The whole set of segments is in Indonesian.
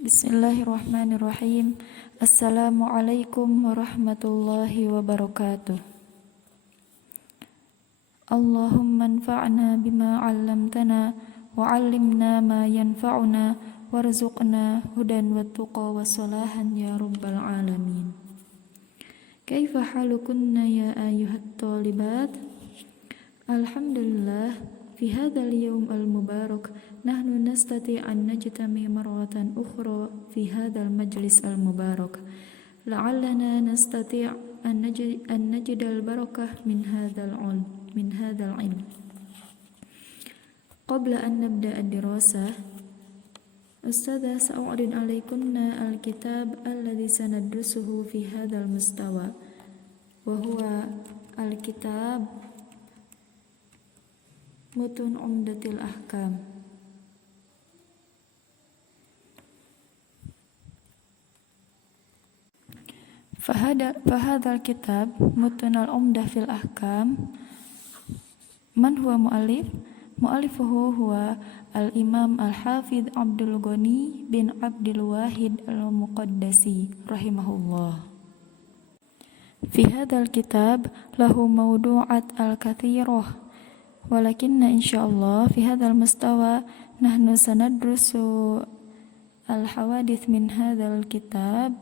Bismillahirrahmanirrahim. Assalamualaikum warahmatullahi wabarakatuh. Allahumma anfa'na bima 'allamtana wa 'allimna ma yanfa'una warzuqna hudan wattuqa wassalahan ya rabbal alamin. Kaifa halukunna ya ayyuhat talibat? Alhamdulillah fi hadzal yawm al-mubarak nahnu nastati' an najtami marratan ukhra fi hadzal majlis al-mubarak la'allana nastati' an najid al-barakah min hadzal ilm. Qabla an nabda ad-dirasah Ustadzah sa'u'rid alaikunna al-kitab alladhi sanadrusuhu fi hadzal mustawa wa huwa al-kitab Mutun Umdatil Ahkam. Fahadal kitab Mutun al-Umdah fil Ahkam. Man huwa mu'alif? Mu'alifuhu huwa al-Imam al-Hafidh Abdul Ghani bin Abdul Wahid al-Muqaddasi rahimahullah. Fi hadal kitab lahu mawdu'at al-kathirah walakinna insyaallah fi hadzal mustawa nahnu sanadrusu al-hawadith min hadzal kitab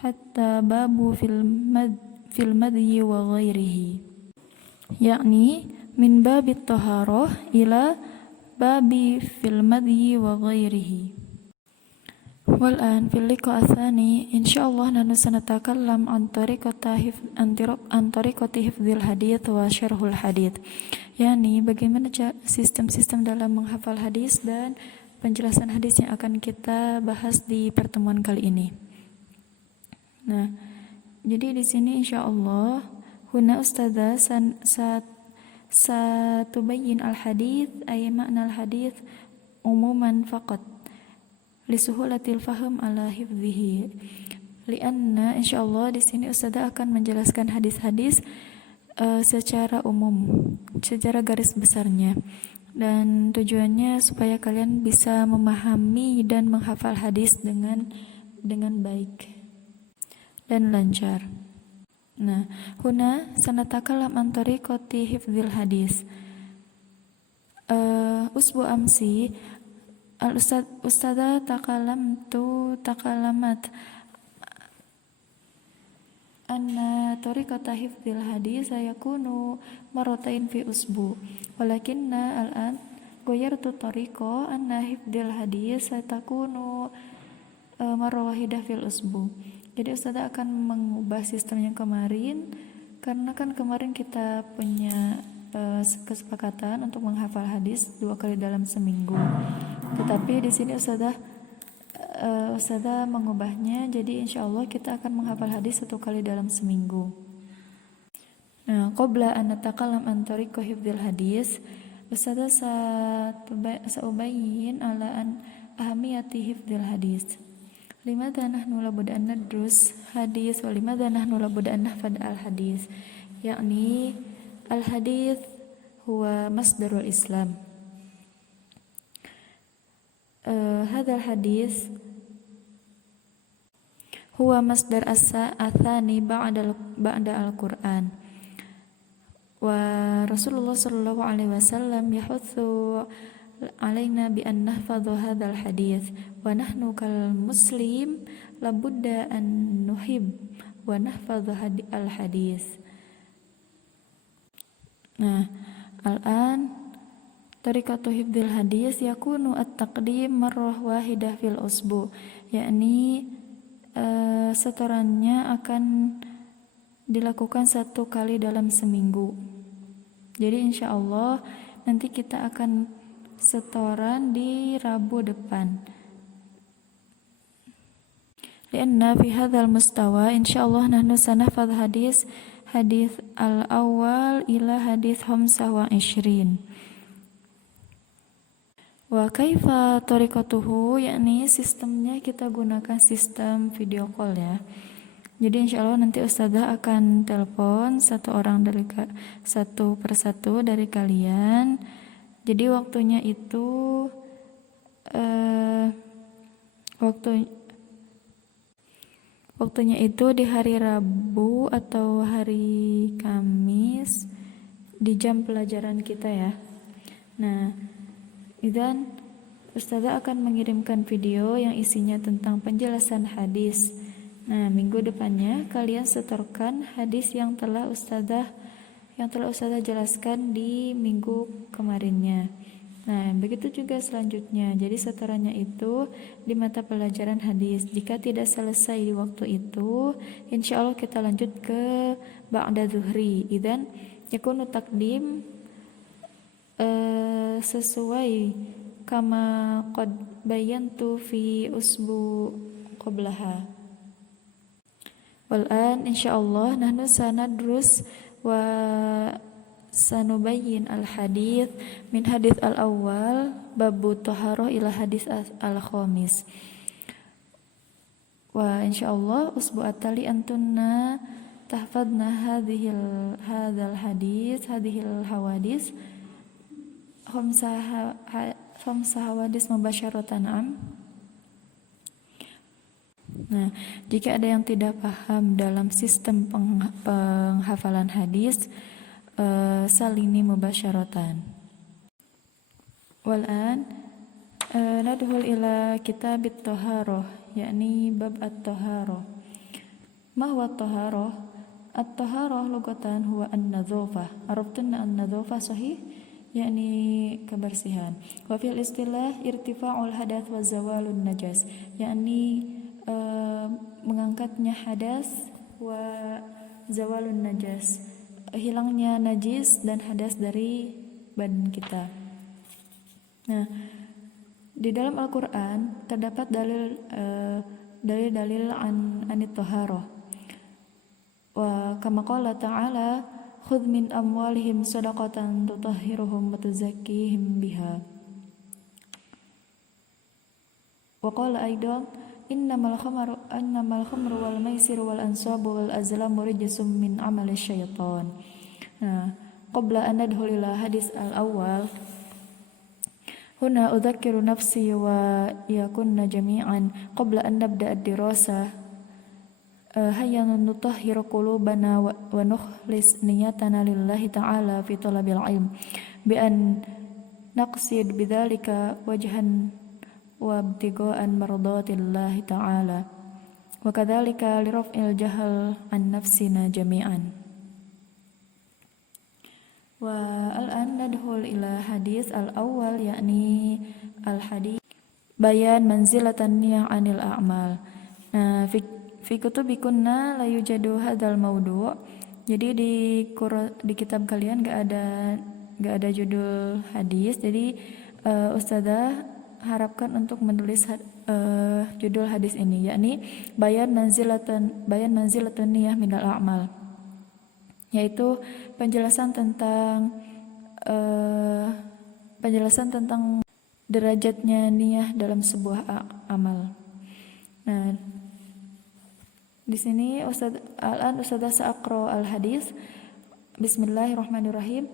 hatta babu fil madhi wa ghairihi, yakni min babit taharah ila babi fil madhi wa ghairihi. Wal an fil liqa' atsani insyaallah nahnu sanatakallam an tariqati hifdzil hadits wa syarhul hadits, yakni bagaimana sistem-sistem dalam menghafal hadis dan penjelasan hadis yang akan kita bahas di pertemuan kali ini. Nah, jadi di sini insyaallah huna ustadzah satubayyin al-hadits ay makna al-hadits umuman faqat li suhulatil fahm ala hifdzihi. Lianna insyaallah di sini ustadzah akan menjelaskan hadis-hadis secara umum, secara garis besarnya, dan tujuannya supaya kalian bisa memahami dan menghafal hadis dengan baik dan lancar. Nah, huna sanatakalam an tariqati hifdzil hadis. Usbu amsi al-ustadzah takalamat anna tariqata hifdzil hadis sayakunu maratain fi usbu walakinna al-an ghayyartu tariqa anna hifdzil hadis satakunu marra wahidah fil usbu. Jadi ustadzah akan mengubah sistem yang kemarin, karena kan kemarin kita punya kesepakatan untuk menghafal hadis 2 kali dalam seminggu. Tetapi di sini ustadzah mengubahnya, jadi insyaallah kita akan menghafal hadis 1 kali dalam seminggu. Nah, qabla an natakalam an tariqa hifdzil hadis, ustadzah sa'ubayyin ala an ahamiyati hifdzil hadis. Limadha nahnu labudda an nadrus hadis wa limadha nahnu labudda an nahfad al hadis, yakni al hadis huwa masdarul Islam. Hadzal hadis huwa masdar atsani ba'da al-Qur'an. Wa Rasulullah sallallahu alaihi wasallam yahutsu alaina bi an nahfadhu hadzal hadis wa nahnu kal muslim labudda an nuhib wa nahfadhu al hadis. Nah, al-an tariqatu hifdzil hadis yakunu at-taqdim marrah wahidah fil usbu, yakni setorannya akan dilakukan 1 kali dalam seminggu. Jadi insyaallah nanti kita akan setoran di Rabu depan. Lianna fi hadzal mustawa insyaallah nahnu sanahfadz hadis al-awwal ila hadis 25. Wa kaifa tariqatuhu, yakni sistemnya kita gunakan sistem video call ya. Jadi insyaallah nanti ustadzah akan telepon satu persatu dari kalian. Jadi waktunya itu Waktunya itu di hari Rabu atau hari Kamis di jam pelajaran kita ya. Nah, dan Ustazah akan mengirimkan video yang isinya tentang penjelasan hadis. Nah, minggu depannya kalian setorkan hadis yang telah Ustazah jelaskan di minggu kemarinnya. Nah, begitu juga selanjutnya. Jadi setorannya itu di mata pelajaran hadis. Jika tidak selesai di waktu itu, insya Allah kita lanjut ke ba'da zuhri. Idzan yakunu taqdim sesuai kama qad bayantu fi usbu qablaha. Wal'an insyaallah nahnu sanadrus wa sanubayyin al-hadith min hadith al-awwal babu taharah ila hadith al-khamis. Wa insyaallah usbu atali antunna tahfadna hadzal hadith hadhil hawadis khamsa hawadis mubasyaratan am. Nah, jika ada yang tidak paham dalam sistem penghafalan hadis, salini mubasyaratan. Wal'an nadhul ila kitab at-taharah, yakni bab at-taharah. Ma huwa at-taharah? At-taharah lugatan huwa an-nadhafah. Arabtunna an-nadhafah sahih? Yakni kebersihan. Wa fil istilah irtifa'ul hadath wa zawalun najas, yakni mengangkatnya hadas wa zawalun najas, hilangnya najis dan hadas dari badan kita. Nah, di dalam Al-Qur'an terdapat dalil anit taharah. Wa kama qala ta'ala khudh min amwalihim shadaqatan tutahhiruhum wa tuzakkihim biha. Wa qala aidan innamal khamru wal maisiru wal ansabu wal azlamu rijsum min amali syaitan. Nah, qabla an nadkhul ila hadis al-awwal huna udzakiru nafsi wa yakunna jami'an qabla an nabda ad-dirasah hayya nutahhiru qulubana wa nukhlis niyatana lillahi ta'ala fi talabil ilm bi an naqsid bidzalika wajhan wa ibtigha'an mardatillahi ta'ala wa kadzalika li raf'il jahl an nafsina jami'an. Wa al-an nadkhul ila hadis al-awwal, yakni al-hadis bayan manzilatan niyah 'anil a'mal. Nah, fi kutubikunna la yujadu hadzal mawdu'. Jadi di kitab kalian enggak ada judul hadis. Jadi ustazah harapkan untuk menulis judul hadis ini, yakni bayan manzilatun niyah minal a'mal, yaitu penjelasan tentang derajatnya niyah dalam sebuah amal. Nah, di sini Ustazah sa'aqra al-hadis. Bismillahirrahmanirrahim.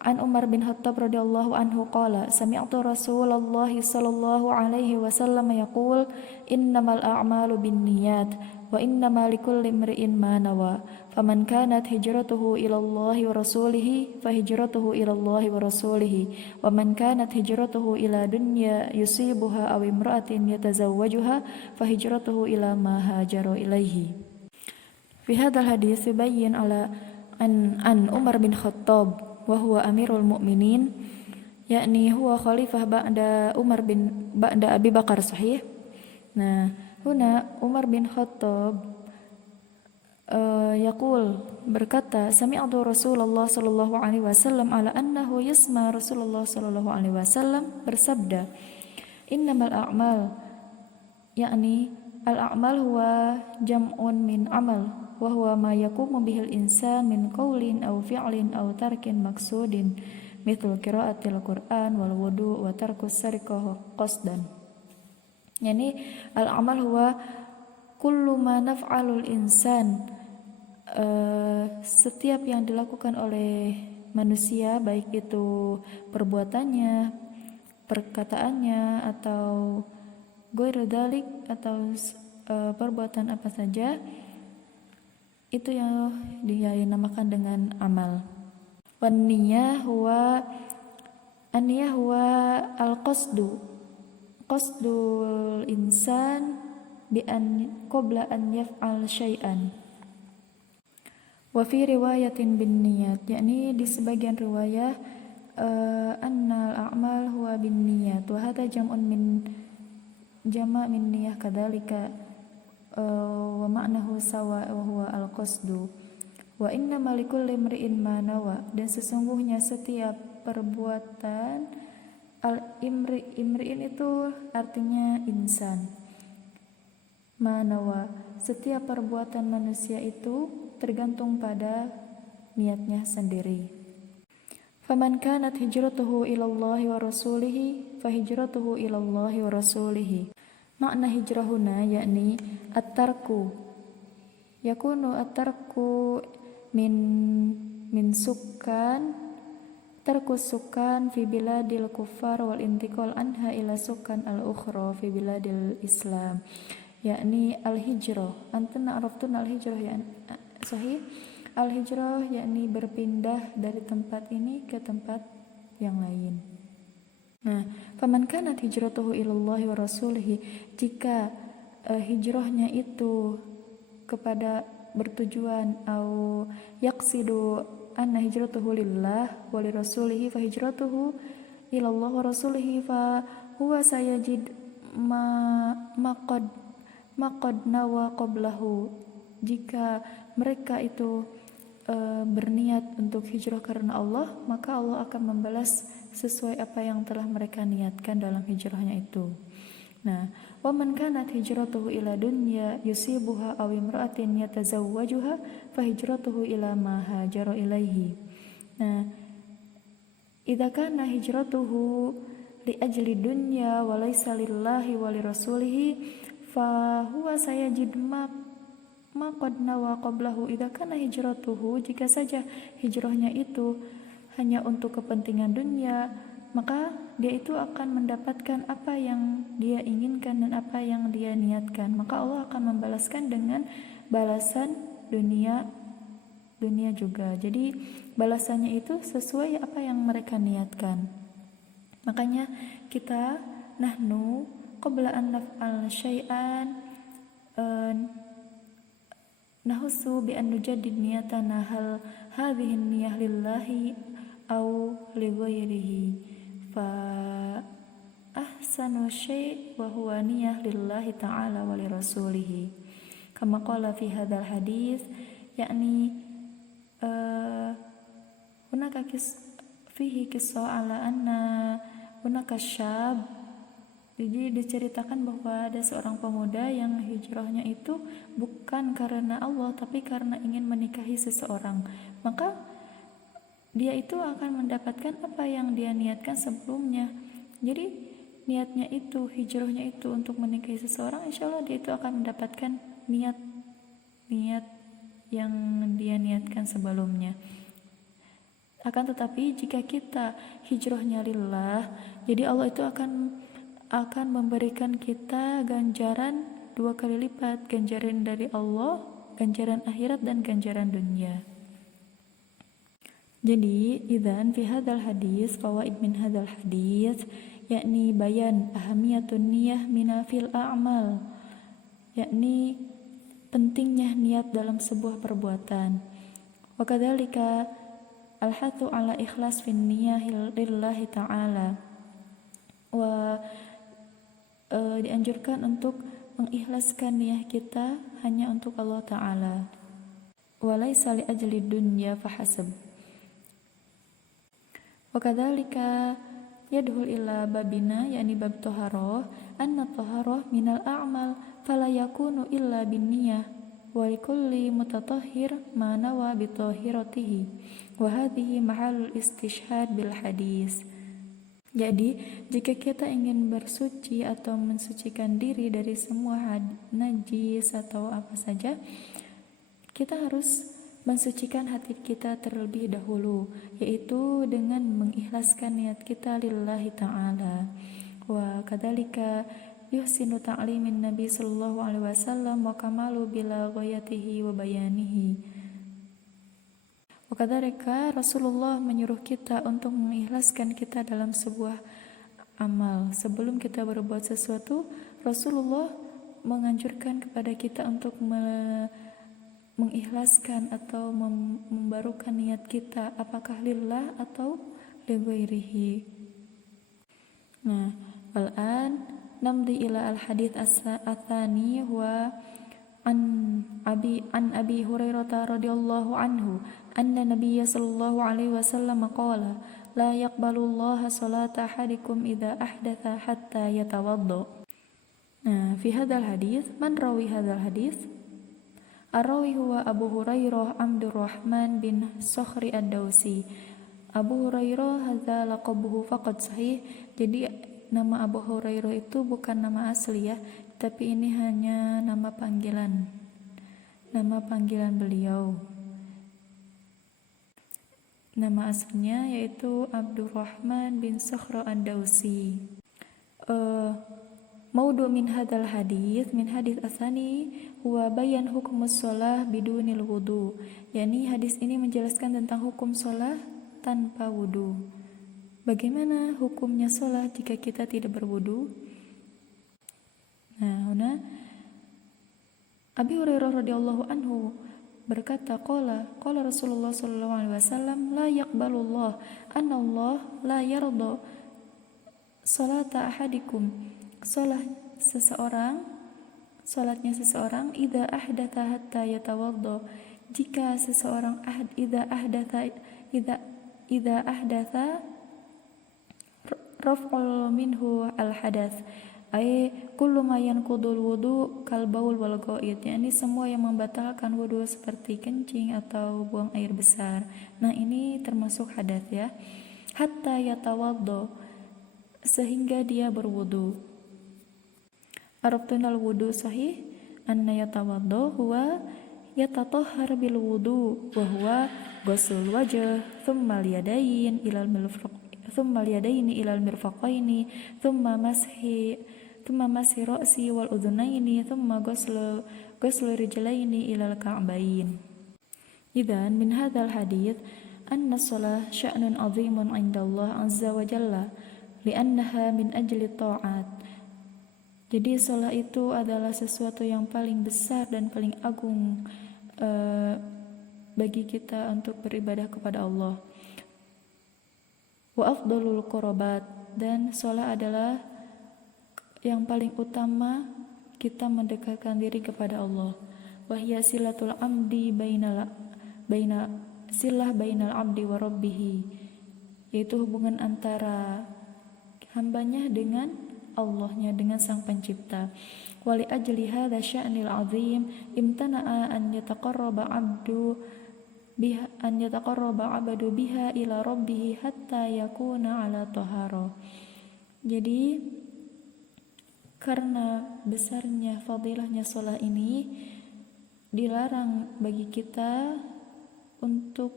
An Umar bin Khattab radhiyallahu anhu qala sami'tu Rasulullah sallallahu alaihi wasallam yaqul innamal a'malu binniyat wa innamal likulli imri'in ma nawa faman kanat hijratuhu ila Allahi wa rasulihi fa hijratuhu ila Allahi wa rasulihi wa man kanat hijratuhu ila dunya yusibuha aw imra'atin yatazawwajuha fa hijratuhu ila ma hajara ilaihi. Fi hadzal hadits yubayyin ala an Umar bin Khattab wa huwa amirul mu'minin, yakni huwa khalifah ba'da Abi Bakar, sahih. Nah, huna Umar bin Khattab yaqul, berkata, sami'tu Rasulullah sallallahu alaihi wasallam ala annahu yasma Rasulullah sallallahu alaihi wasallam bersabda, innamal a'mal, yakni al-a'mal huwa jam'un min amal wa huwa ma yaqumu bihil insan min qawlin aw fi'lin aw tarkin maksudin mithlu qiraatil Qur'an wal wudu wa tarkus sariqah qasdan. Yani al-amal huwa kullu ma naf'alul insan, setiap yang dilakukan oleh manusia, baik itu perbuatannya, perkataannya, atau ghairu dzalik atau perbuatan apa saja itu yang dinamakan dengan amal. Wan niyah huwa qasdul insan bi an qabla an yaf'al syai'an. Wa fi riwayatin bin niyat, yakni di sebagian riwayah annal a'mal huwa bin niyat wa hadha jam'un min niyah kadzalika wa ma'nahu sawa wa huwa al-qasdu. Wa inna likulli imri'in ma nawa, dan sesungguhnya setiap perbuatan imri'in itu artinya insan. Manawa, setiap perbuatan manusia itu tergantung pada niatnya sendiri. Faman kanat hijratuhu ilallahi wa rasulihi fahijratuhu ilallahi wa rasulihi. Makna hijrahuna yakni at-tarku. Yakunu at-tarku min sukan tarkus sukan fi biladil kuffar wal intiqal anha ila sukan al-ukhra fi biladil Islam, yakni al-hijrah. Antum na'raftun al-hijrah ya sahih? Al-hijrah yakni berpindah dari tempat ini ke tempat yang lain. Nah, faman kanat hijratuhu ilallahi wa rasulihi, jika hijrahnya itu kepada bertujuan au yaqsidu anna hijratuhu lillah wa li rasulihi fa hijratuhu ila Allah wa rasulihi fa huwa sayajid maqad nawa qablahu. Jika mereka itu berniat untuk hijrah karena Allah, maka Allah akan membalas sesuai apa yang telah mereka niatkan dalam hijrahnya itu. Nah, wa man kanat hijratuhu ila dunya yusibuha aw imra'atin yatazawwajuha fa hijratuhu ila ma hajara ilaihi. Nah, idza kana hijratuhu li ajli dunya wa laysa lillahi wa li rasulihi fa huwa sayajid ma qad nawa qablahu. Idza kana hijratuhu, jika saja hijrahnya itu hanya untuk kepentingan dunia, maka dia itu akan mendapatkan apa yang dia inginkan dan apa yang dia niatkan. Maka Allah akan membalaskan dengan balasan dunia juga. Jadi balasannya itu sesuai apa yang mereka niatkan. Makanya kita nahnu qabla an naf'al syai'an nahusu bi an nujaddid niyatana hal hadhihi niyah lillahi au li ghairihi fa ahsanu syai' wa huwa niyah lillahi ta'ala wa li rasulihi kama qala fi hadzal hadits, yakni hunaka fihi kisah ala anna hunaka syab. Jadi diceritakan bahwa ada seorang pemuda yang hijrahnya itu bukan karena Allah tapi karena ingin menikahi seseorang. Maka dia itu akan mendapatkan apa yang dia niatkan sebelumnya. Jadi niatnya itu, hijrahnya itu untuk menikahi seseorang, insya Allah dia itu akan mendapatkan niat yang dia niatkan sebelumnya. Akan tetapi jika kita hijrahnya lillah, jadi Allah itu akan memberikan kita ganjaran 2 kali lipat, ganjaran dari Allah, ganjaran akhirat dan ganjaran dunia. Jadi idzan fi hadzal hadis fawaid min hadzal hadis, yakni bayan ahamiyatun niyah minafil a'mal, yakni pentingnya niat dalam sebuah perbuatan. Wa kadzalika al-hathu ala ikhlas fin niyah lillahi ta'ala, wa dianjurkan untuk mengikhlaskan niat kita hanya untuk Allah Ta'ala, wa laisa li ajli dunya fahasab. Wa kadzalika yadhul ila babina, yakni bab taharah, anna taharah minal a'mal fala yakunu illa binniyah wa likulli mutatahhir ma nawa bi tahiratihi wa hadhihi mahallul istishhad bil hadis. Jadi jika kita ingin bersuci atau mensucikan diri dari semua najis atau apa saja, kita harus mensucikan hati kita terlebih dahulu, yaitu dengan mengikhlaskan niat kita lillahi ta'ala. Wa kadzalika yuhsinu ta'limin Nabi sallallahu alaihi wasallam wa kamalu bila ghayatihi wa bayanihi. Wakadzalika Rasulullah menyuruh kita untuk mengikhlaskan kita dalam sebuah amal. Sebelum kita berbuat sesuatu, Rasulullah menganjurkan kepada kita untuk mengikhlaskan atau membarukan niat kita, apakah lillah atau li ghairihi. Nah, wal'an namdi ila al-hadits ats-tsani wa an Abi Hurairah radhiyallahu anhu anna Nabiyya sallallahu alaihi wasallam qala la yaqbalullahu salata ahadikum idza ahdatha hatta yatawadda. Nah, fi hadzal hadits man rawi hadzal hadits? Ar-rawi huwa Abu Hurairah Abdurrahman bin Sakhri ad-Dausi. Abu Hurairah hadza laqabuhu faqad sahih. Jadi nama Abu Hurairah itu bukan nama asli ya, tapi ini hanya nama panggilan. Nama panggilan beliau. Nama aslinya yaitu Abdurrahman bin Sakhri ad-Dausi. Maudu min hadal hadis min hadis asani huwa bayan hukumus shalah bidunil wudu. Yani hadis ini menjelaskan tentang hukum shalah tanpa wudu. Bagaimana hukumnya shalah jika kita tidak berwudu? Nah, huna Abi Hurairah radhiyallahu anhu berkata, qala Rasulullah sallallahu alaihi wasallam la yaqbalullah anallah la yarda salata ahadikum. Salatnya seseorang idza ahdatha hatta yatawadda, jika seseorang idza ahdatha raf'ul minhu al hadath ay kullu ma yanqudul wudu kal baul wal ghaid, yakni semua yang membatalkan wudu seperti kencing atau buang air besar. Nah, ini termasuk hadas ya. Hatta yatawadda, sehingga dia berwudu. Arabtunal wudu sahih anna yatawadda huwa yatatahhar bil wudu wa huwa ghuslul wajh thumma al-yadayn ilal mirfaqaini thumma mashi ra'si wal udhunaini thumma ghuslu rijlaini ilal ka'bayn. Idzan min hadzal hadits anna shalah sya'nun 'azimun 'inda Allah 'azza wa jalla li'annaha min ajli ta'at. Jadi shalah itu adalah sesuatu yang paling besar dan paling agung bagi kita untuk beribadah kepada Allah. Wa afdalul qurbat, dan shalah adalah yang paling utama kita mendekatkan diri kepada Allah. Wa hiya silatul amdi bainal abdi wa rabbih, yaitu hubungan antara hambanya dengan Allahnya, dengan Sang Pencipta. Wali ajli hadza sya'nil 'azim imtana'a an yataqarraba 'abdu biha ila rabbih hatta yakuna 'ala tahara. Jadi karena besarnya fadilahnya shalah ini, dilarang bagi kita untuk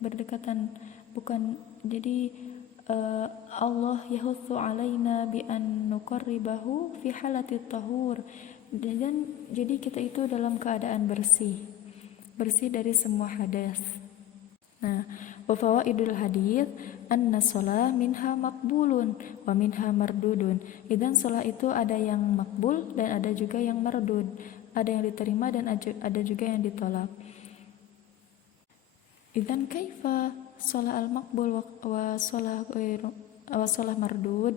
berdekatan, bukan jadi Allah yahutsu alaina bi an nuqarribahu fi halati tahur, dan jadi kita itu dalam keadaan bersih dari semua hadas. Nah, wa fawaidul hadits anna shalah minha maqbulun wa minha mardudun. Dan shalah itu ada yang makbul dan ada juga yang mardud, ada yang diterima dan ada juga yang ditolak. Idzan kaifa shalah al-maqbul wa shalah mardud,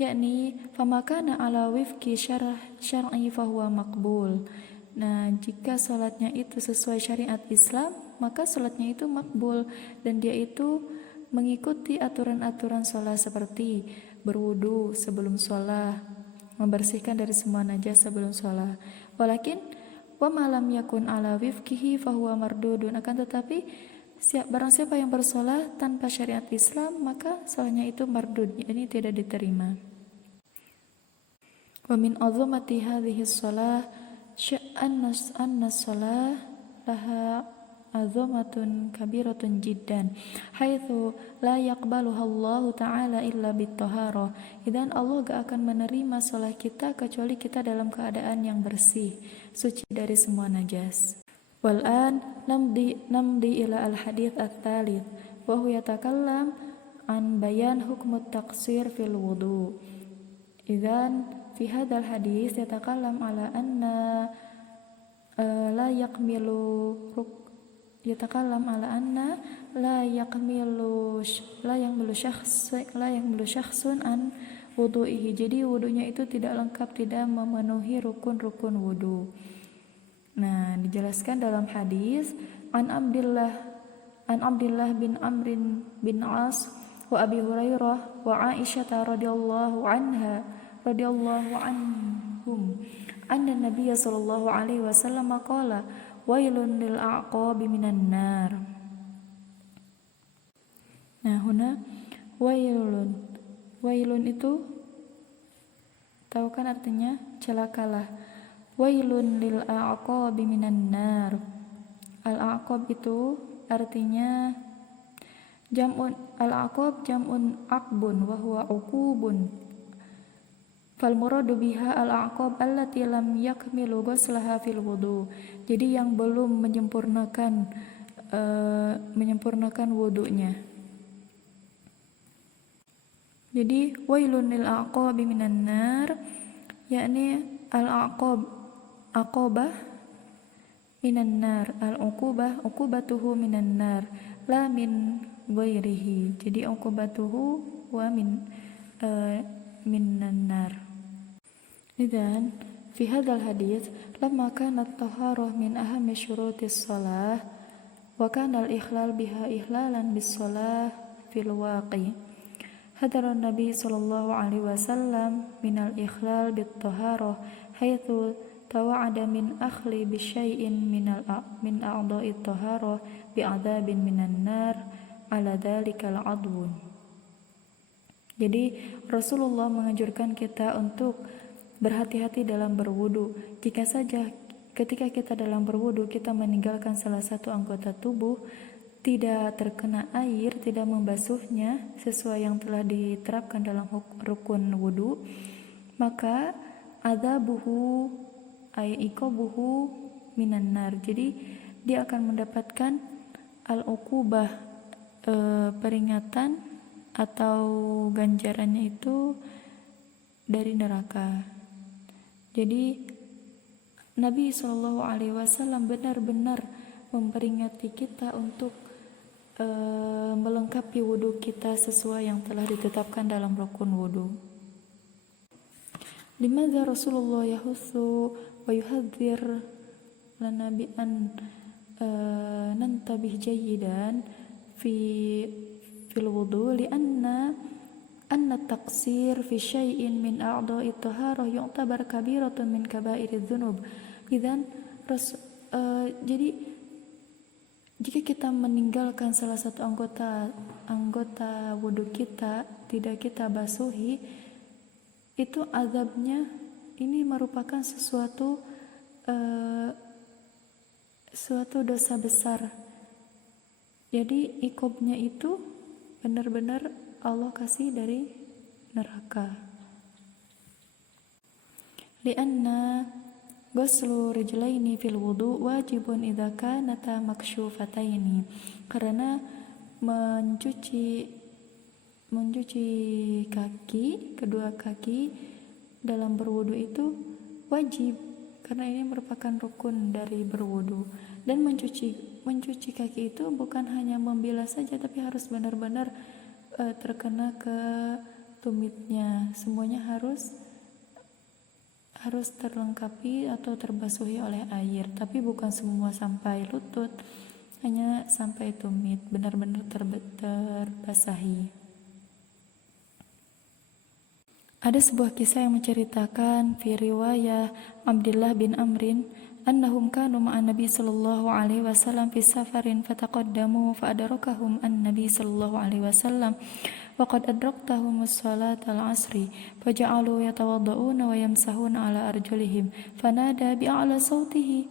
yakni famakana ala wifqi syar'i fahuwa maqbul. Nah, jika salatnya itu sesuai syariat Islam, maka salatnya itu makbul, dan dia itu mengikuti aturan-aturan salat seperti berwudu sebelum salat, membersihkan dari semua najas sebelum salat. Walakin wa ma lam yakun ala wifqihi fahuwa mardudun, akan tetapi barang siapa yang bersalat tanpa syariat Islam, maka salatnya itu mardud, yakni tidak diterima. Wa min azamati hadhihi shalah anna shalah laha azamatun kabiratun jiddan haitsu la yaqbaluha Allah taala illa bit-taharah. Dan Allah gak akan menerima salat kita kecuali kita dalam keadaan yang bersih, suci dari semua najas. Wal an namdi ila al-hadits ats-tsalits wa huwa yatakallam an bayan hukm at-taqsir fil wudu. Idzan fi hadzal hadits yatakallam ala anna la yakmilu syakhsun an wudu'ihi. Jadi wudunya itu tidak lengkap, tidak memenuhi rukun-rukun wudu. Nah, dijelaskan dalam hadis an Abdullah bin Amrin bin As wa Abi Hurairah wa Aisyah radhiyallahu anhum anna Nabiyya sallallahu alaihi wasallam qala wailun lil a'qabi minan nar. Nah, huna wailun itu tahu kan artinya celakalah. Wailun lil a'qabi minan nar. Al-a'qab itu artinya al-a'qab jam'un aqbun wa huwa uqubun. Fal muradu biha al-a'qab allati lam yakmilu ghuslaha fil wudu. Jadi yang belum menyempurnakan wudunya. Jadi wailun lil a'qabi minan nar, yakni aqabah minan nar, uqubatuhu minan nar, la min ghairihi. Jadi uqubatuhu wa minan nar. Idzan fi hadzal hadits lamma kana at-taharah min ahammi syurutis shalah wa kana al-ikhlal biha ihlalan bis-shalah fil waqi. Hadara Nabi sallallahu alaihi wasallam min al-ikhlal bit-taharah haitsu tawa'ada min akhli bi syai'in min a'dha'i at-taharah bi'adzabin minan nar ala dzalikal 'adwun. Jadi Rasulullah menganjurkan kita untuk berhati-hati dalam berwudu. Jika saja ketika kita dalam berwudu kita meninggalkan salah satu anggota tubuh, tidak terkena air, tidak membasuhnya sesuai yang telah diterapkan dalam rukun wudu, maka adzabuhu ay iqabuhu minan nar. Jadi dia akan mendapatkan al-uqubah, peringatan atau ganjarannya itu dari neraka. Jadi Nabi SAW benar-benar memperingati kita untuk melengkapi wudhu kita sesuai yang telah ditetapkan dalam rukun wudhu. Limadza Rasulullah yahutsu wa yuhadzir lana bi an nantabih jayyidan fil wudhu lianna taqsir fi syai'in min a'dha'i taharah yu'tabar kabiratun min kaba'iriz dzunub. Idzan jadi jika kita meninggalkan salah satu anggota wudu kita, tidak kita basuhi, itu azabnya ini merupakan suatu dosa besar. Jadi iqobnya itu benar-benar Allah kasih dari neraka. Lianna ghuslu rijlaini fil wudu wajibun idza kanata maksyufataini. Karena mencuci kedua kaki dalam berwudu itu wajib, karena ini merupakan rukun dari berwudu. Dan mencuci kaki itu bukan hanya membilas saja, tapi harus benar-benar terkena ke tumitnya. Semuanya harus terlengkapi atau terbasuhi oleh air, tapi bukan semua sampai lutut, hanya sampai tumit, benar-benar terbasahi. Ada sebuah kisah yang menceritakan fi riwayah Abdullah bin Amrin annahum kanu ma'an Nabi sallallahu alaihi wasallam fi safarin fataqaddamu fa adrakahum an-nabi sallallahu alaihi wasallam wa qad adraktahum as-salat al-'asri faja'alu yatawadda'una wa yamsahuna ala arjulihim fanada bi'ala sawtihi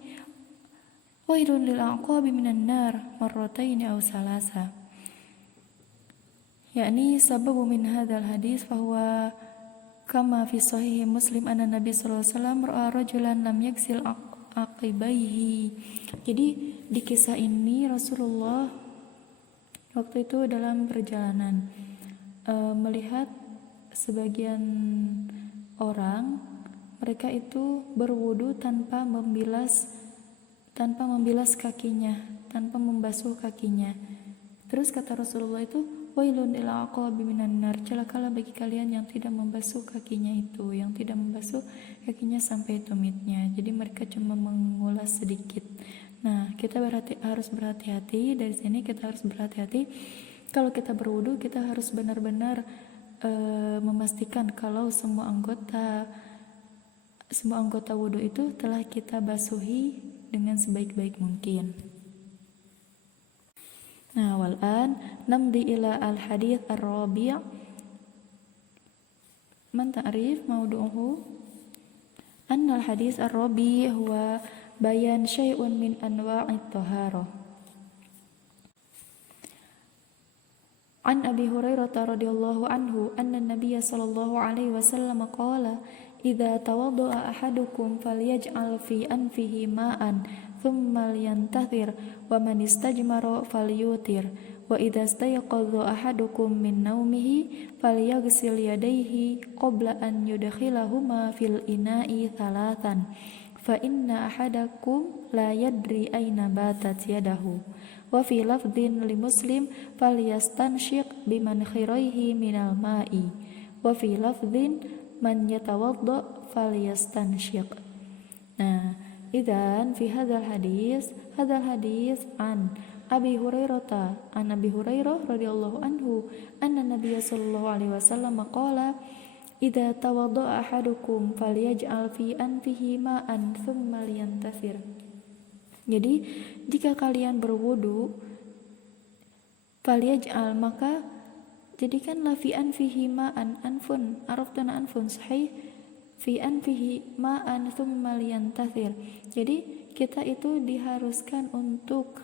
wailun lil aqabi minan nar marrataini aw salasa. Yakni sababu min hadzal hadis bahwa kama fi sahih Muslim anna Nabi sallallahu alaihi wasallam ra'a rajulan lam yaksil aqibaihi. Jadi di kisah ini Rasulullah waktu itu dalam perjalanan melihat sebagian orang mereka itu berwudu tanpa membilas kakinya, tanpa membasuh kakinya. Terus kata Rasulullah itu, wailun lil aqabi minan nar, celakalah bagi kalian yang tidak membasuh kakinya itu, yang tidak membasuh kakinya sampai tumitnya. Jadi mereka cuma mengulas sedikit. Nah, kita harus berhati-hati. Dari sini kita harus berhati-hati. Kalau kita berwudu, kita harus benar-benar memastikan kalau semua anggota wudu itu telah kita basuhi dengan sebaik-baik mungkin. Nah, wal'an namdi ila al-hadits ar-rabi'. Man ta'rif mawdu'uhu? Anna al-hadits ar-rabi' huwa bayan syai'un min anwa'it taharah. An Abi Hurairah radhiyallahu anhu anna an-nabiy sallallahu alaihi wasallam qala idza tawadda'a ahadukum falyaj'al fi anfihi ma'an thumma liyantathir wa man istajmara falyutir wa idza stayqadha ahadukum min naumihi falyaghsil yadayhi qabla an yudkhilahuma fil ina'i thalathan fa inna ahadakum la yadri aina batat yadahu wa fi lafdhin li Muslim falyastanshiq biman khiraihi minal ma'i wa fi lafdhin man yatawadda falyastanshiq. Nah, idan fi hadzal hadis an Abi Hurairah radhiyallahu anhu anna Nabiy sallallahu alaihi wasallam qala idza tawadda'a ahadukum falyaj'al fi anfihi ma'an thumma liyantasir. Jadi jika kalian berwudu falyaj'al, maka jadikanlah fi anfihi ma'an, anfun araftan anfun sahih, fi anfihi ma'an thumma liyantathir. Jadi kita itu diharuskan untuk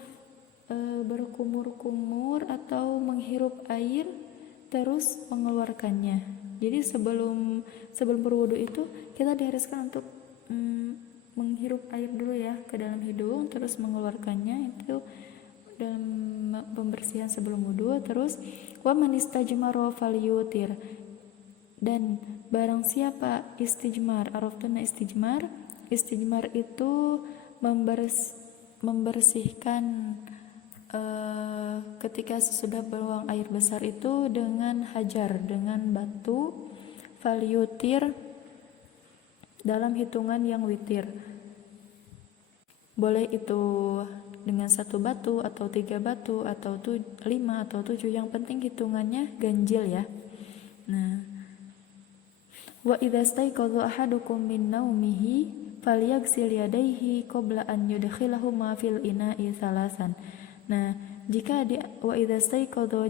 berkumur-kumur atau menghirup air terus mengeluarkannya. Jadi sebelum berwudu itu kita diharuskan untuk menghirup air dulu ya ke dalam hidung, terus mengeluarkannya itu dalam pembersihan sebelum wudu. Terus wa man istajmara falyutir, dan barang siapa istijmar, araftuna istijmar itu membersihkan ketika sesudah buang air besar itu dengan hajar, dengan batu, falyutir dalam hitungan yang witir. Boleh itu dengan 1 batu atau 3 batu atau 5 atau 7, yang penting hitungannya ganjil ya. Nah, wa idza staiqadha ahadukum min naumihi falyaghsil yadayhi qabla an yudkhilahuma fil ina'i salasan. Nah, jika wa idza staiqadha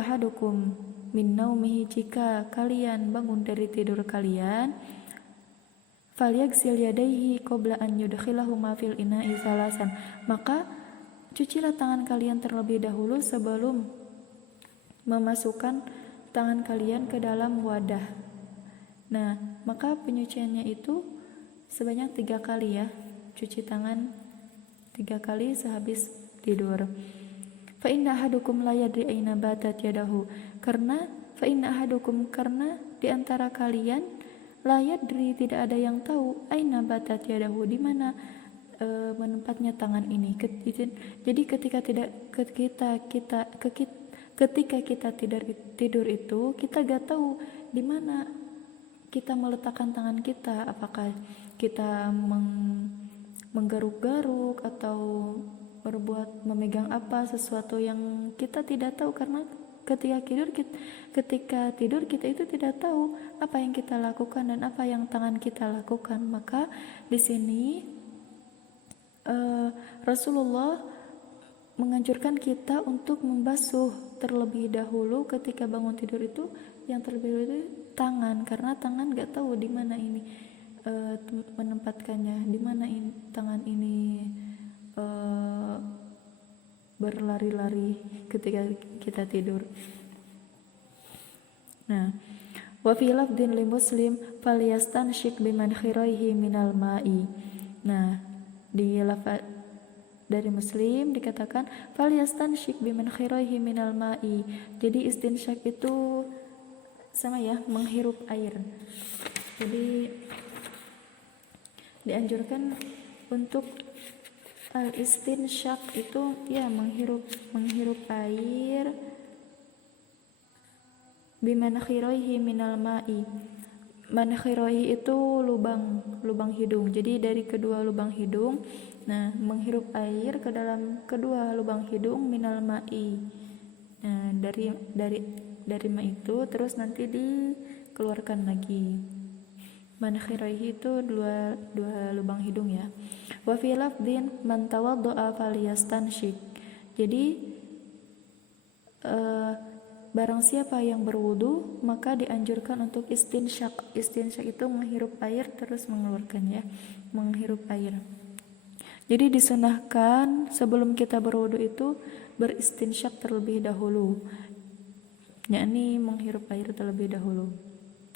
ahadukum min naumihi, jika kalian bangun dari tidur kalian, falyaghsil yadayhi qabla an yudkhilahuma fil ina'i salasan, maka cucilah tangan kalian terlebih dahulu sebelum memasukkan tangan kalian ke dalam wadah. Nah, maka penyuciannya itu sebanyak 3 kali ya, cuci tangan 3 kali sehabis tidur. Fa inna ahadukum la yadri aina batat yadahu, karena di antara kalian la yadri, tidak ada yang tahu, aina batat yadahu, di mana menempatnya tangan ini. Jadi ketika kita tidur itu kita gak tahu di mana kita meletakkan tangan kita, apakah kita menggaruk-garuk atau memegang apa, sesuatu yang kita tidak tahu, karena ketika tidur kita itu tidak tahu apa yang kita lakukan dan apa yang tangan kita lakukan. Maka di sini Rasulullah menganjurkan kita untuk membasuh terlebih dahulu ketika bangun tidur itu, yang terlebih dahulu itu tangan, karena tangan gak tahu di mana ini menempatkannya, di mana tangan ini berlari-lari ketika kita tidur. Nah, wa fi lafdin li Muslim falyastanshik biman khiraihi minal ma'i. Nah, di lafaz dari Muslim dikatakan falyastanshik biman khiraihi minal ma'i. Jadi istinsyak itu sama ya, menghirup air. Jadi dianjurkan untuk al-istinsyak itu ya menghirup air bimanakhiroihi minal ma'i. Manakhiroihi itu lubang hidung. Jadi dari kedua lubang hidung, nah menghirup air ke dalam kedua lubang hidung minal ma'i. Nah, dari ma itu terus nanti dikeluarkan lagi. Manakhiroihi itu dua lubang hidung ya. Wa fi lafdin man tawaddo'a falyastanshik. Jadi barang siapa yang berwudu maka dianjurkan untuk istinsyak. Istinsyak itu menghirup air terus mengeluarkannya, menghirup air. Jadi disunahkan sebelum kita berwudu itu beristinsyak terlebih dahulu, yakni menghirup air terlebih dahulu.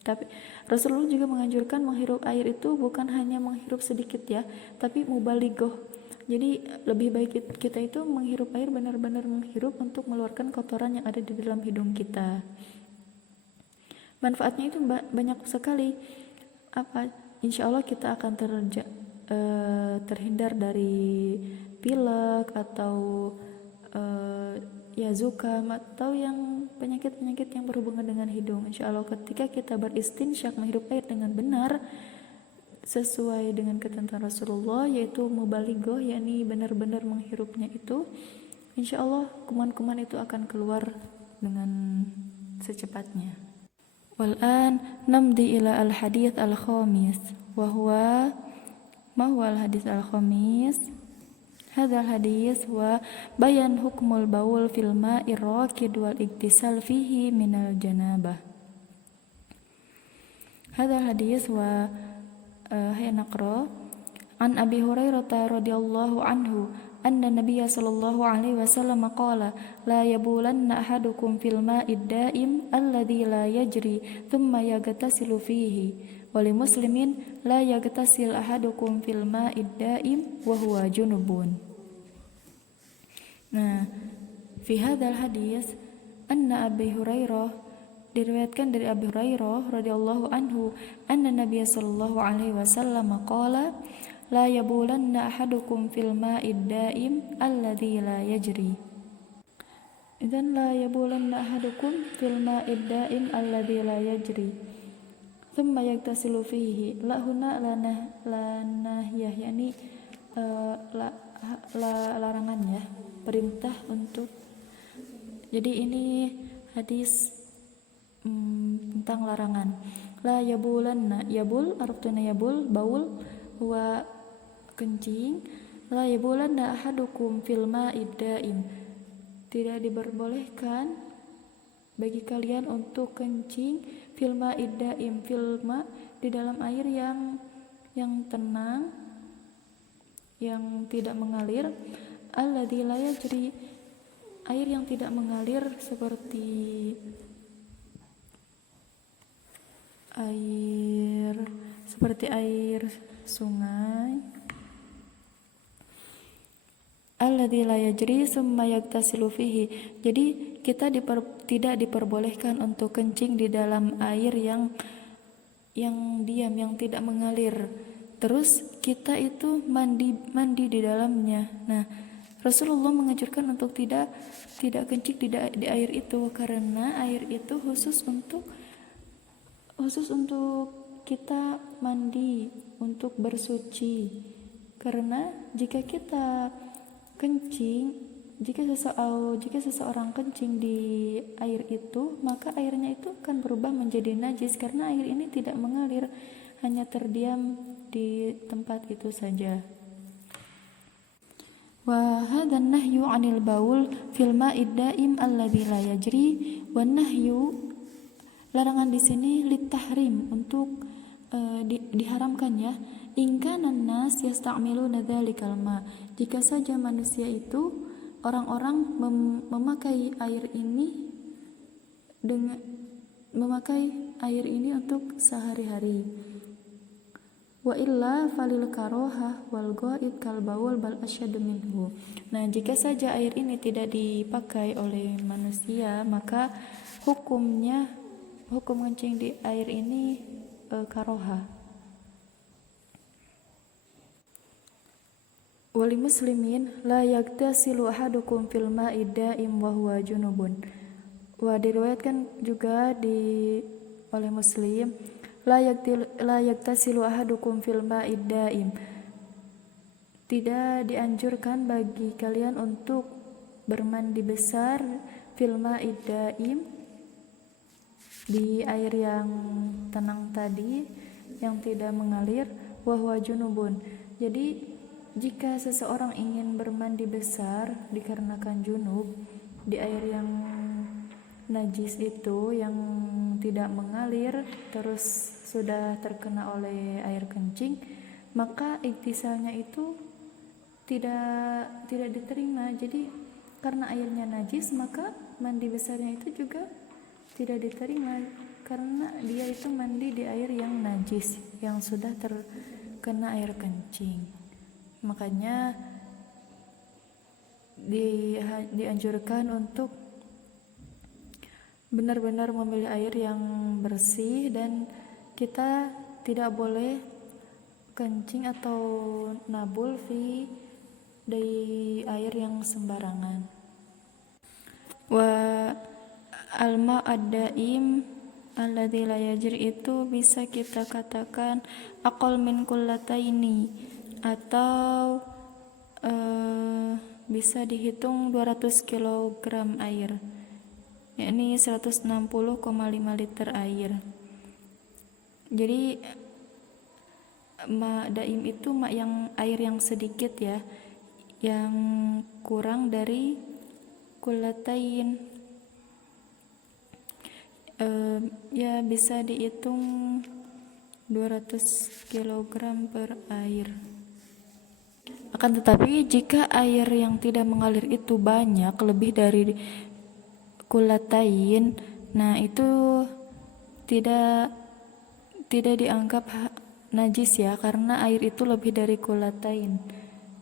Tapi Rasulullah juga menganjurkan menghirup air itu bukan hanya menghirup sedikit ya, tapi mubalighah. Jadi lebih baik kita itu menghirup air benar-benar menghirup untuk mengeluarkan kotoran yang ada di dalam hidung kita. Manfaatnya itu banyak sekali. Insya Allah kita akan terhindar dari pilek atau ya zukam atau yang penyakit-penyakit yang berhubungan dengan hidung. Insya Allah ketika kita beristinsyak menghirup air dengan benar sesuai dengan ketentuan Rasulullah, yaitu mubalighah, yakni benar-benar menghirupnya itu, insya Allah kuman-kuman itu akan keluar dengan secepatnya. Wal'an namdi ila al-hadith al-khamis wa huwa ma huwa al-hadith al-khamis. Hadal hadis wa bayan hukmul baul fil ma'ir raqid wal iktisal fihi minal janabah. Hadal hadis wa naqra an Abi Hurairah radhiyallahu anhu anna Nabiyya sallallahu alaihi wasallam qala la yabulanna ahadukum fil ma'id da'im alladhi la yajri thumma yaghtasilu fihi. Wali muslimin la yagtasil ahadukum fil ma'id da'im wa huwa junubun. Nah, fi hadzal hadis anna Abi Hurairah, diriwayatkan dari Abi Hurairah radhiyallahu anhu anna Nabiy sallallahu alaihi wasallam qala la yabulanna ahadukum fil ma'id da'im alladhi la yajri. Idzan la yabulanna ahadukum fil ma'id da'im alladhi la yajri thumma yagtasilu fihi. La huna la nahyah, yakni larangan ya, perintah untuk. Jadi ini hadis tentang larangan. La yabulanna, yabul artinya yabul baul wa kencing. La yabulanna ahadukum fil ma'id da'im. Tidak diperbolehkan bagi kalian untuk kencing fil ma'id da'im, fil ma di dalam air yang tenang, yang tidak mengalir, alladzi la yajri, air yang tidak mengalir seperti air sungai. Alladzi la yajri summa yagtasilu fihi. Jadi kita tidak diperbolehkan untuk kencing di dalam air yang diam, yang tidak mengalir. Terus kita itu mandi di dalamnya. Nah, Rasulullah menganjurkan untuk tidak kencing di air itu, karena air itu khusus untuk kita mandi, untuk bersuci. Karena jika kita kencing, jika seseorang kencing di air itu, maka airnya itu akan berubah menjadi najis, karena air ini tidak mengalir, hanya terdiam di tempat itu saja. Wa hadzan nahyu 'anil baul fil ma'id da'im alladzi la yajri, wan nahyu, larangan di sini litahrim, untuk diharamkan ya. In kana nas yasta'miluna dzalikal ma, jika saja manusia itu orang-orang memakai air ini untuk sehari-hari. Wa illa falil karohah wal ghaid kal baul bal asyadu minhu. Nah, jika saja air ini tidak dipakai oleh manusia, maka hukum kencing di air ini karoha. Wali muslimin la yagtasilu ahadukum fil ma'i daim wa huwa junubun. Diriwayatkan juga oleh Muslim, la yagtasilu ahadukum fil ma'i daim. Tidak dianjurkan bagi kalian untuk bermandi besar fil ma'i daim, di air yang tenang tadi, yang tidak mengalir, wa huwa junubun. Jadi jika seseorang ingin bermandi besar dikarenakan junub di air yang najis itu, yang tidak mengalir, terus sudah terkena oleh air kencing, maka iktisalnya itu tidak diterima. Jadi karena airnya najis, maka mandi besarnya itu juga tidak diterima, karena dia itu mandi di air yang najis, yang sudah terkena air kencing. Makanya dianjurkan untuk benar-benar memilih air yang bersih, dan kita tidak boleh kencing atau nabul dari air yang sembarangan. Wa alma ad-daim alladzi la yajri itu bisa kita katakan aqal min kullataini, atau bisa dihitung 200 kg air, yakni 160,5 liter air. Jadi ma daim itu air yang sedikit ya, yang kurang dari kulatain, ya bisa dihitung 200 kg per air. Akan tetapi jika air yang tidak mengalir itu banyak, lebih dari kulatain, nah itu tidak dianggap najis ya, karena air itu lebih dari kulatain.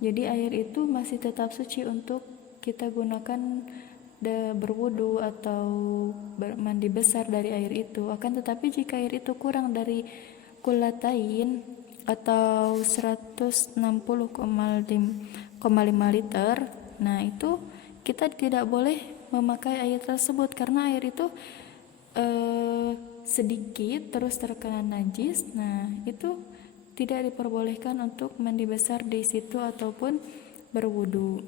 Jadi air itu masih tetap suci untuk kita gunakan berwudu atau mandi besar dari air itu. Akan tetapi jika air itu kurang dari kulatain atau 160,5 liter, nah itu kita tidak boleh memakai air tersebut, karena air itu sedikit terus terkena najis. Nah itu tidak diperbolehkan untuk mandi besar di situ ataupun berwudu,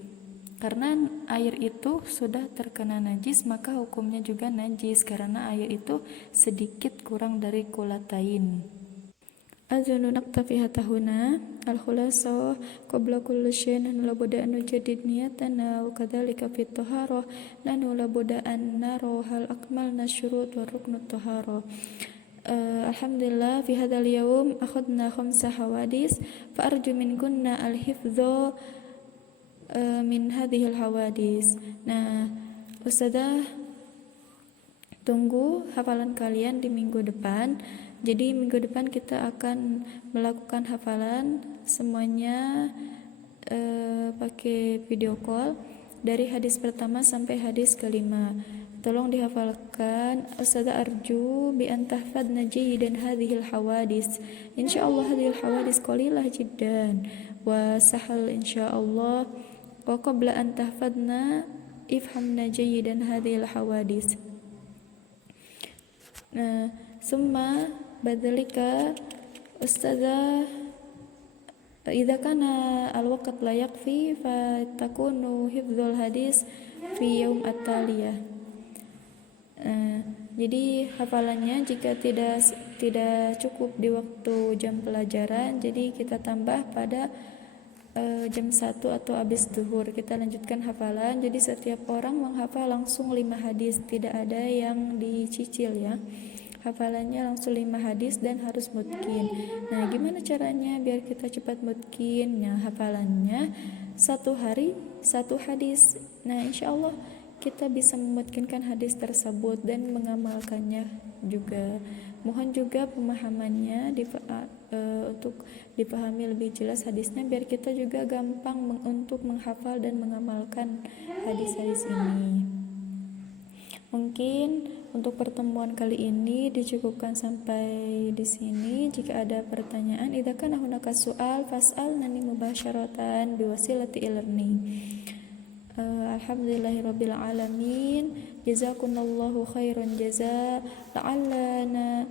karena air itu sudah terkena najis, maka hukumnya juga najis karena air itu sedikit kurang dari kulatain. Azunu naktafi hatta huna al-khulasa qabla kulli shay'in nahnu labudda an nujaddid niyatana wa kadzalika fit taharah nahnu labudda an nara hal akmalna syurut wa ruknut taharah. Alhamdulillah fi hadzal yawm akhadna 5 hawadis fa arju minkunna al-hifdha min hadhil hawadis. Nah, Ustazah tunggu hafalan kalian di minggu depan. Jadi minggu depan kita akan melakukan hafalan semuanya pakai video call dari hadis pertama sampai hadis kelima. Tolong dihafalkan. Ustazah arju bi an tahfadna jayidan hadhil hawadis. Insyaallah hadhil hawadis qalilah jiddan wa sahal insyaallah. Wa qabla an tahfadna ifhamna jayidan hadhil hawadis. Nah, summa badzalika ustazah idza kana al-waqt la yakfi fa takunu hifdzul hadis fi yaum at-taliyah. Jadi hafalannya jika tidak cukup di waktu jam pelajaran, jadi kita tambah pada jam 1 atau habis zuhur kita lanjutkan hafalan. Jadi setiap orang menghafal langsung 5 hadis, tidak ada yang dicicil ya. Hafalannya langsung 5 hadis dan harus mutqin. Nah, gimana caranya biar kita cepat mutqin? Nah, hafalannya 1 hari 1 hadis. Nah, insya Allah kita bisa memutkinkan hadis tersebut dan mengamalkannya juga. Mohon juga pemahamannya untuk dipahami lebih jelas hadisnya biar kita juga gampang untuk menghafal dan mengamalkan hadis-hadis ini. Mungkin untuk pertemuan kali ini dicukupkan sampai di sini. Jika ada pertanyaan, idza kana hunaka su'al fas'alnani mubasyaratan biwasilati e-learning. Alhamdulillahirabbil alamin. Jazakumullahu khairan jazaa. La'allana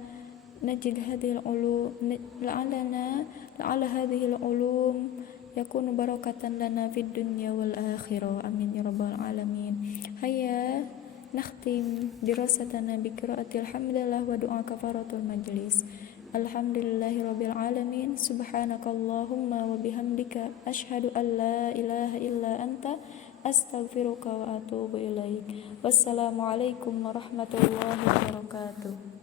najid hadhil ulum la'alla hadhil ulum yakunu barakatan lana fid dunya wal akhirah. Amin ya rabbal alamin. Hayya nakhtim dirasatana bi qiraatil hamdalillah wa du'a kafaratul majlis. Alhamdulillahirabbil alamin. Subhanakallahumma wa bihamdika asyhadu an la ilaha illa anta astaghfiruka wa atubu ilaik. Wassalamualaikum warahmatullahi wabarakatuh.